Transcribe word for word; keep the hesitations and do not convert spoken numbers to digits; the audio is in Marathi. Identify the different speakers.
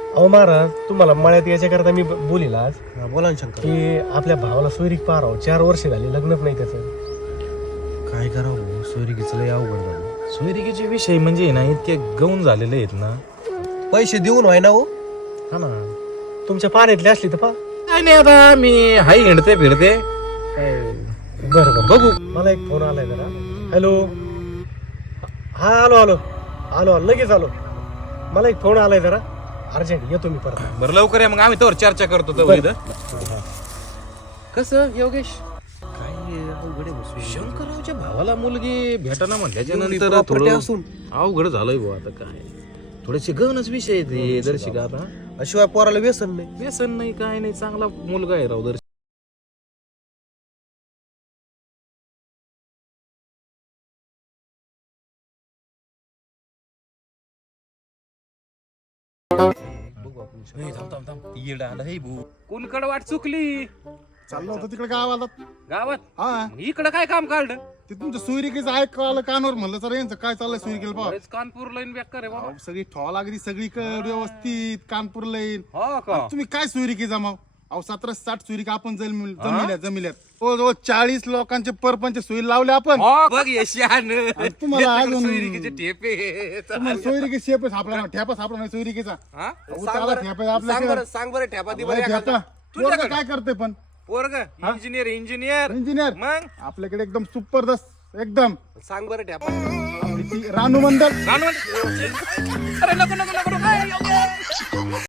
Speaker 1: अहो महाराज, तुम्हाला मळ्यात याच्याकरता मी ब- बोलील आज
Speaker 2: हा, बोला ना शंकर.
Speaker 1: की आपल्या भावाला सोयरीक पाराव. चार वर्ष झाली, लग्नच नाही त्याचं.
Speaker 2: काय करावं, सोयरिकीचं लय अवघड झालं.
Speaker 3: सोयरिकीचे विषय म्हणजे ना इतके गौण झालेले आहेत ना.
Speaker 2: पैसे देऊन व्हाय ना हो.
Speaker 1: हा ना, तुमच्या पाण्यातली असली तर पा.
Speaker 3: काय नाही, आता मी हाई हिंडते फिरते.
Speaker 1: बरं बरं,
Speaker 3: बघू.
Speaker 1: मला एक फोन आलाय जरा. हॅलो, हा आलो आलो आलो आलो लगेच आलो. मला एक फोन आलाय जरा अर्जंट, येतो मी परत.
Speaker 3: बरं लवकर या, मग आम्ही तर चर्चा करतो तर इथं. कसं योगेश,
Speaker 2: काय अवघड आहे बसू.
Speaker 3: शंकररावच्या भावाला मुलगी भेटाना म्हटल्याच्या
Speaker 2: एवढी
Speaker 3: नंतर
Speaker 2: property
Speaker 3: थोडं
Speaker 2: असून.
Speaker 3: अवघड झालंय भाऊ. आता काय थोडेसे गहनच विषय आहेत हे दर्शिका. आता
Speaker 2: शिवाय पोराला व्यसन नाही.
Speaker 3: व्यसन नाही, काय नाही, चांगला मुलगा आहे राव दर्शिका.
Speaker 2: बघू आपण.
Speaker 3: ए, थांब थांब थांब, येडं आलं हे भाऊ. कोणकडे वाट चुकली?
Speaker 4: चाललं होतं तिकडे गावाला.
Speaker 3: गावात?
Speaker 4: हा,
Speaker 3: मग इकडं काय काम काढलं?
Speaker 4: ते तुमच्या सुरिकेचं ऐकायला कानावर म्हणलं सर यांचं काय चाललंय सुरिकेला पहा.
Speaker 3: बरेच कानपूर लाईन बेकार आहे बाबा.
Speaker 4: अहो, सगळी ठॉ लागली सगळीकडे व्यवस्थित कानपूर लाईन.
Speaker 3: हो का?
Speaker 4: तुम्ही काय सुरिके जमाव. अहो सतरा साठ सुरिका आपण जमिल जमिल्यात जमिल्यात जवळ चाळीस लोकांचे परपंच सुई लावले आपण.
Speaker 3: हो, बघ यशान
Speaker 4: आणि तुम्हाला अजून
Speaker 3: सोयरिकीचे ठेपे.
Speaker 4: तुम्हाला सोयरिके शेप सापडा ना, ठेपा सापडा नाही सोयरिकेचा.
Speaker 3: हा?
Speaker 4: अहो,
Speaker 2: सांग
Speaker 4: त्याला
Speaker 2: बरं,
Speaker 4: ठेपा
Speaker 2: सांग
Speaker 4: आपल्या
Speaker 2: बरं, सांग बरं ठेपा दे बरं
Speaker 4: ठेपा
Speaker 2: एखादा.
Speaker 4: पोरगं काय करते पण
Speaker 3: पोरग इंजिनियर इंजिनियर
Speaker 4: इंजिनियर
Speaker 3: मग
Speaker 4: आपल्याकडे एकदम सुपरदस्त एकदम
Speaker 2: सांग बरं ठेपा.
Speaker 4: आपली ती रानू मंडल.
Speaker 3: अरे नको नको नको नको.